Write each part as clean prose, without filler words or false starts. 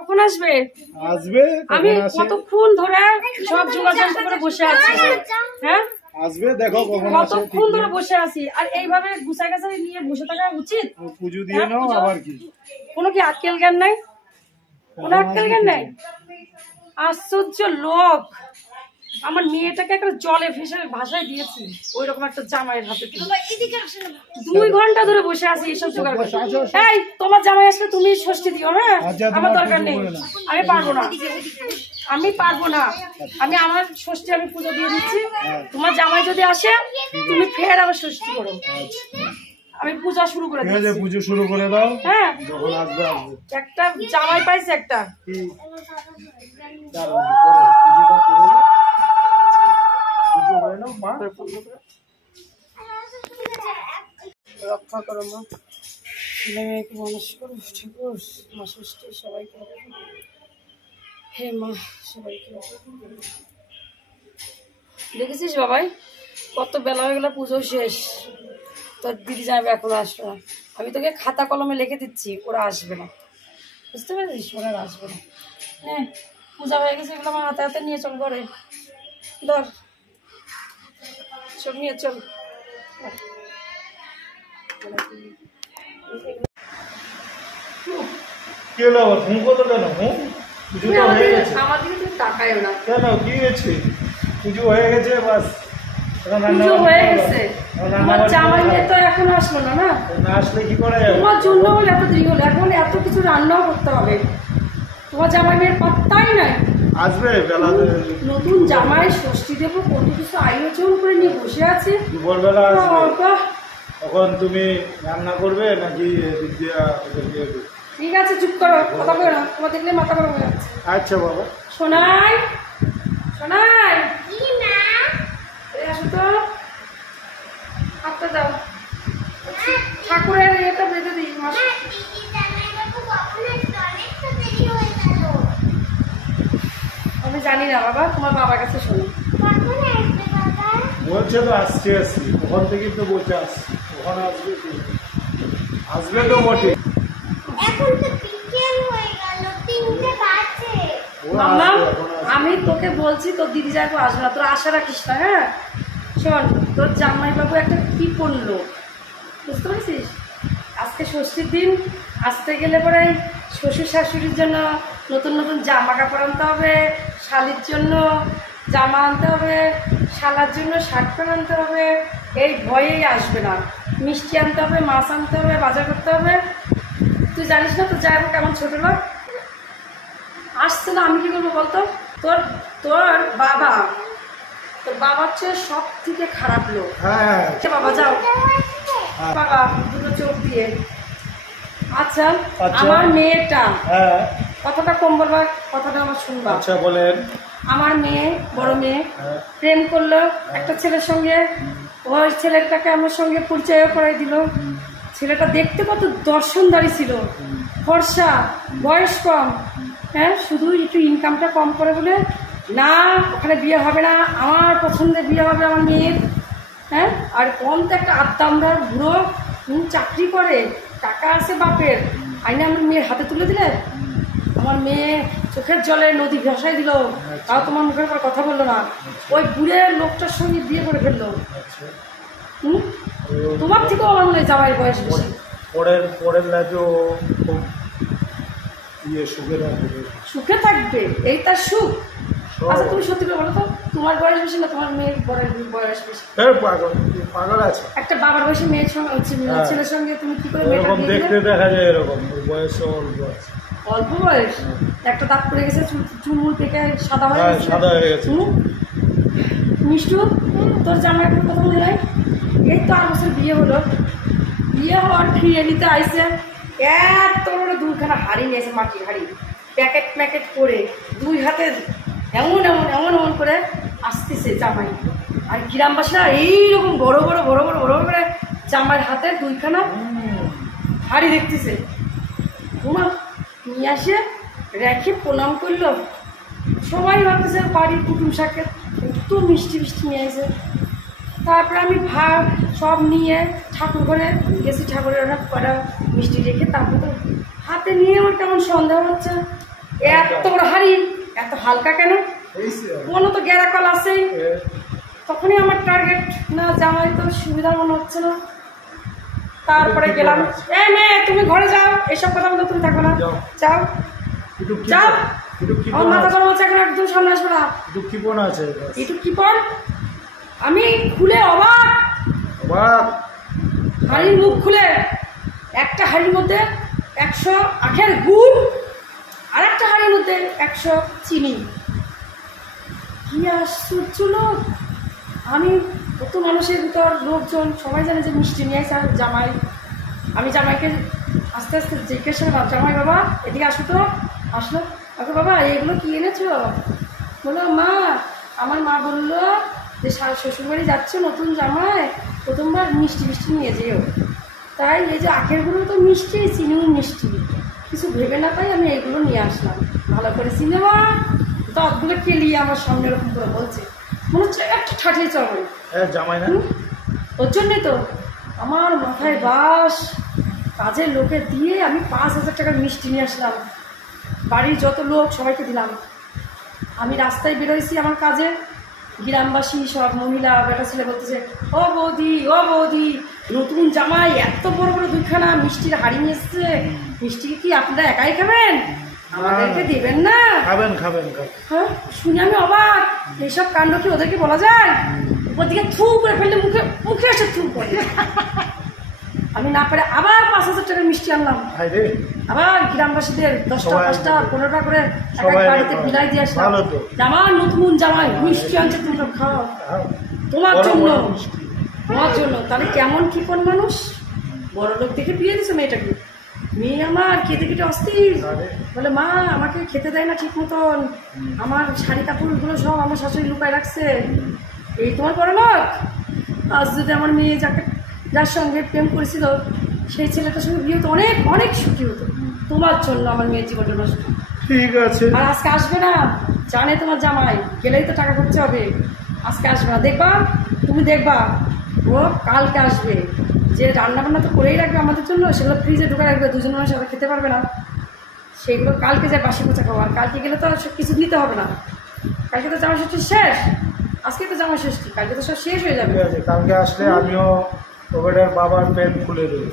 কখন আসবে? আসবে। আমি কতক্ষণ ধরে সব যোগাযোগ করে বসে আছি। হ্যাঁ আসবে, দেখো কখন আসে। কতক্ষণ ধরে বসে আছি, আর এইভাবে গুছা গাছা নিয়ে বসে থাকা উচিত? পুজো দিয়ে নাও, আবার কি কোনো কি আক্কেল জ্ঞান নাই? কোনো আক্কেল জ্ঞান নাই? আশ্চর্য লোক। আমার মেয়েটাকে একটা জলে ভেসে ভাষায় দিয়েছি ওই রকম একটা জামাইয়ের হাতে। 2 ঘন্টা ধরে বসে আছি এইসব জোগাড় করে। এই তোমার জামাই আসলে তুমি ষষ্ঠী দিও। হ্যাঁ, আমার দরকার নেই, আমি পারবো না, আমি পারবো না। আমি আমার ষষ্ঠী আমি পুজো দিয়ে দিচ্ছি। তোমার জামাই যদি আসে তুমি ফের আবার ষষ্ঠী করো। আমি পূজা শুরু করে দিচ্ছি। পুজো শুরু করে দাও। হ্যাঁ, যখন আসবে আসবে। একটা জামাই পাইছে একটা। রক্ষা করো মা, মেয়েকে মানুষ করো, ঠাকুর মা ষষ্ঠী সবাইকে। হে মা, সবাইকে দেখেছিস বাবাই কত বেলা হয়ে গেল, পুজো শেষ, তোর দিদি যাবে এখন আসবে না। আমি তোকে খাতা কলমে লিখে দিচ্ছি, ওরা আসবে না, বুঝতে পারছিস? ওরা আসবে না। হ্যাঁ, পূজা হয়ে গেছে, এগুলো আমার হাতে হাতে নিয়ে চল ঘরে। ধর সব নিয়ে চল। কি হলো আবার ফোন করতো কেন? পুজো তো হয়ে গেছে। আমার দিকে তুমি তাকায়ও না কেন, কি হয়েছে? পুজো হয়ে গেছে, বাস পুজো হয়ে গেছে। তোমার জামাই মেয়ে তো এখন আসলো না। না আসলে কি করা যাবে? তোমার জন্য হলে এত দেরি হলো, এখন এত কিছু রান্নাও করতে হবে। তোমার জামাই মেয়ের পাত্তাই নাই। আসবে বেলা, নতুন জামাই ষষ্ঠী দেবো, কত কিছু আয়োজন করে নিয়ে বসে আছে। দুপুরবেলা আসবে, তখন তুমি রান্না করবে নাকি দিদিয়া ওদেরকে দেবে? ঠিক আছে, চুপ করো, কথা বলো না, তোমার দেখলে মাথা গরম হয়ে যাচ্ছে। আচ্ছা বাবা। সোনাই, সোনাই, আসো তো, হাতটা দাও, ঠাকুরের ইয়েটা বেঁধে দিই। আমি জানি না বাবা, তোমার বাবার কাছে শোনো। বলছে তো আসছে, আসছি, ওখান থেকে তো বলছে আসছি, ওখানে আসবে কি? আসবে তো বটে। আমি তোকে বলছি তোর দিদি যাবো আসবে না, তোর আশা রাখিস না। হ্যাঁ শোন, তোর জামাই বাবু একটা কি করলো বুঝতে পারছিস? আজকে ষষ্ঠীর দিন, আসতে গেলে পরে শ্বশুর শাশুড়ির জন্য নতুন নতুন জামা কাপড় আনতে হবে, শালির জন্য জামা আনতে হবে, শালার জন্য শার্ট প্যান্ট আনতে হবে। এই ভয়েই আসবে না। মিষ্টি আনতে হবে, মাছ আনতে হবে, বাজার করতে হবে। তুই জানিস না তোর যাবো কেমন ছোট লোক, আসছে না, আমি কি করবো বলতো? তোর তোর বাবা, তোর বাবার চেয়ে সব থেকে খারাপ লোক। হ্যাঁ বাবা যাও বাবা, দুটো চোখ দিয়ে। আচ্ছা, আমার মেয়েটা কথাটা কম বলবা, কথাটা আমার শুনবা। আচ্ছা বলেন। আমার মেয়ে, বড় মেয়ে, প্রেম করলো একটা ছেলের সঙ্গে। ওই ছেলেটাকে আমার সঙ্গে পরিচয় করাই দিল। ছেলেটা দেখতে কত দর্শনদারি ছিল, ফর্সা, বয়স কম। হ্যাঁ, শুধু একটু ইনকামটা কম করে বলে না, ওখানে বিয়ে হবে না, আমার পছন্দের বিয়ে হবে আমার মেয়ের। হ্যাঁ, আর কম তো একটা আত্মামরা বুড়ো, চাকরি করে, টাকা আছে বাপের, আইনে আমার মেয়ের হাতে তুলে দিলে। আমার মেয়ে চোখের জলে নদী ভাসাই দিল, তাও তোমার মুখের পর কথা বললো না। ওই বুড়ে লোকটার সঙ্গে বিয়ে করে ফেললো। তোমার থেকেও আমার মনে হয় জামাইয়ের বয়স বেশি। পরের লাজও সুখে থাকবে, এই তার সুখ। আচ্ছা তুমি সত্যি করে বলো তো, তোমার বয়স বেশি না তোমার মেয়ের বয়স বেশি? পাগল আছে একটা বাবার বয়সী মেয়ের সঙ্গে ছেলের সঙ্গে তুমি কি করে দেখতে দেখা যায়? এরকম বয়স অল্প বয়স, একটা দাঁত পড়ে গেছে, চুলমুল পেকে সাদা হয়ে গেছে। মিষ্টু, তোর জামাই কথা মনে হয়? এই তো 8 বছর বিয়ে হলো, বিয়ে হওয়ার ফিরে নিতে আইসে, এত বড় 2খানা হাড়ি নিয়েছে, মাটির হাড়ি, প্যাকেট প্যাকেট করে 2 হাতে এমন এমন এমন এমন করে আসতেছে জামাই। আর গ্রামবাসীরা এইরকম বড় বড় বড় বড় বড় করে জামাইয়ের হাতে 2খানা হাড়ি দেখতেছে। তোমার নিয়ে আসে রেখে প্রণাম করলো। সবাই ভাবতেছে বাড়ির কুটুম শাকে একটু মিষ্টি মিষ্টি নিয়ে আসে। তারপরে আমি ভাত সব নিয়ে ঠাকুর ঘরে গেছি, ঠাকুরের কটা মিষ্টি রেখে তারপরে তো হাতে নিয়ে আমার কেমন সন্দেহ হচ্ছে। এত বড় হাড়ি এত হালকা কেন? এই কোনো তো গ্যারাকল আছে। তখনই আমার টার্গেট, না জামাই তো সুবিধা মনে হচ্ছে না। তারপরে গেলাম, এ মেয়ে তুমি ঘরে যাও, এসব কথা বলতে তুমি থাকবে না, যাও যাও। আমার মাথা গরম হচ্ছে, এখন একদম সামনে আসবে না। একটু কি পর আমি খুলে অবাক, হাড়ির মুখ খুলে একটা হাড়ির মধ্যে 100 আখের গুড়, আর একটা হাড়ির মধ্যে 100 চিনি। কি আশ্চর্য লোক! আমি কত মানুষের ভিতর লোকজন সবাই জানে যে মিষ্টি নিয়ে আসে জামাই। আমি জামাইকে আস্তে আস্তে জিজ্ঞাসা করলাম, জামাই বাবা এদিকে আসো তো। আসলো, ওকে বাবা এগুলো কি এনেছো? বললো মা, আমার মা বললো যে শ্বশুরবাড়ি যাচ্ছে নতুন জামাই, প্রথমবার মিষ্টি মিষ্টি নিয়ে যেও। তাই এই যে আখেরগুলো তো মিষ্টি, চিনিও মিষ্টি, কিছু ভেবে না পাই আমি এগুলো নিয়ে আসলাম। ভালো করে সিনেমা দাঁতগুলো কেলিয়ে আমার সামনে এরকম করে বলছে, মনে হচ্ছে একটা ঠাঠিয়ে চড়াই জামাই না। ওর জন্যে তো আমার মাথায় বাস, কাজের লোকে দিয়ে আমি 5,000 টাকার মিষ্টি নিয়ে আসলাম। বাড়ির যত লোক সবাইকে দিলাম। আমি রাস্তায় বেরোইছি আমার কাজে, গ্রামবাসী সব মহিলা বেটা ছেলে বলতেছে, ও বৌদি ও বৌদি, নতুন জামাই এত বড় বড় 2খানা মিষ্টির হাড়ি নিয়ে এসছে, মিষ্টি কি আপনারা একাই খাবেন? আমাদেরকে দেবেন না? খাবেন খাবেন। হ্যাঁ, শুনে আমি অবাক, এইসব কাণ্ড কি ওদেরকে বলা যায়? উপর দিকে থু করে ফেললে মুখে মুখে এসে থু করে। আমি না পারে আবার 5,000 টাকার মিষ্টি আনলাম। আবার গ্রামবাসীদের 10টা 5টা 15টা করে বাড়িতে বিলাই দিয়ে আসলাম। আমার নতুন জামাই মিষ্টি আনছে, তোমরা খাও তোমার জন্য, তোমার জন্য। তাহলে কেমন কি কোন মানুষ, বড় লোক দেখে বিয়ে দিচ্ছে মেয়েটাকে। মেয়ে আমার খেতে খেতে অস্থির, বলে মা আমাকে খেতে দেয় না ঠিক মতন, আমার শাড়ি কাপড়গুলো সব আমার শাশুড়ি লুকায় রাখছে। এই তোমার বড় লোক? আজ যদি আমার মেয়ে যার সঙ্গে প্রেম করেছিল সেই ছেলেটার সঙ্গে বিয়ে হতো, অনেক অনেক সুখী হতো। তোমার জন্য আমার মেয়ের জীবনটা নষ্ট। ঠিক আছে, আর আজকে আসবে না, জানে তোমার জামাই গেলেই তো টাকা খরচা হবে। আজকে আসবে না, দেখবা তুমি দেখবা ও কালকে আসবে। যে রান্না বান্না তো করেই রাখবে আমাদের জন্য, সেগুলো ফ্রিজে ঢুকে রাখবে, দুজন মানুষ আবার খেতে পারবে না, সেগুলো কালকে যায় বাসি পোচা খাবো। আর কালকে গেলে তো সব কিছু নিতে হবে না, কালকে তো জামা ষষ্ঠী শেষ, আজকে তো জামা ষষ্ঠী, কালকে তো সব শেষ হয়ে যাবে। কালকে আসলে আমিও ওবেটার বাবার প্যান্ট খুলে দেবো।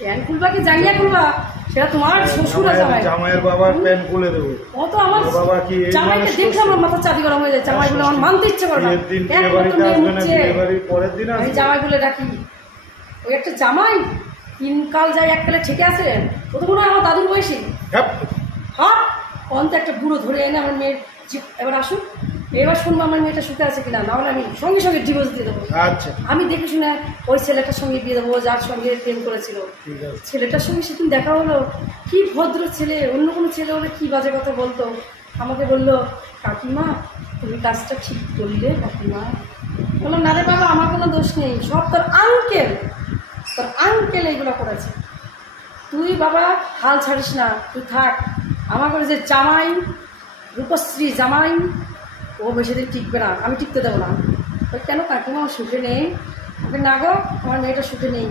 প্যান্ট খুলবা কি জাঙ্গিয়া খুলবা, সেটা তোমার শ্বশুর জামাইয়ের বাবার প্যান্ট খুলে দেবো। ও তো আমার বাবা কি জামাইকে দেখলে আমার মাথা চাঁদি গরম হয়ে যায়। জামাইগুলো আমার মানতে ইচ্ছে করে না। পরের দিন আমি জামাইগুলো ডাকি, ওই একটা জামাই 3 কাল যায় 1 কালে ঠেকে আছে, ও তো মনে হয় আমার দাদুর বয়সী। হ্যাঁ, অন্ত একটা বুড়ো ধরে এনে আমার মেয়ের এবার আসুন, এবার শুনবো আমার মেয়েটা সুখে আছে কিনা, নাহলে আমি সঙ্গে সঙ্গে ডিভোর্স দিয়ে দেবো। আচ্ছা, আমি দেখে শুনে ওই ছেলেটার সঙ্গে বিয়ে দেবো যার সঙ্গে প্রেম করেছিল। ছেলেটার সঙ্গে সেদিন দেখা হলো, কি ভদ্র ছেলে, অন্য কোনো ছেলে হলে কি বাজে কথা বলতো। আমাকে বললো, কাকিমা তুমি কাজটা ঠিক করলে কাকিমা। বললাম না রে বাবা, আমার কোনো দোষ নেই, সব তোর আঙ্কেল এইগুলো করেছে। তুই বাবা হাল ছাড়িস না, তুই থাক। আমার করে যে জামাই, রূপশ্রী জামাই, ও বেশি দিন টিকবে না, আমি টিকতে দেবো না। কেন কাকিমা আমার সুখে নেই? না গো, আমার মেয়েটা সুখে নেই।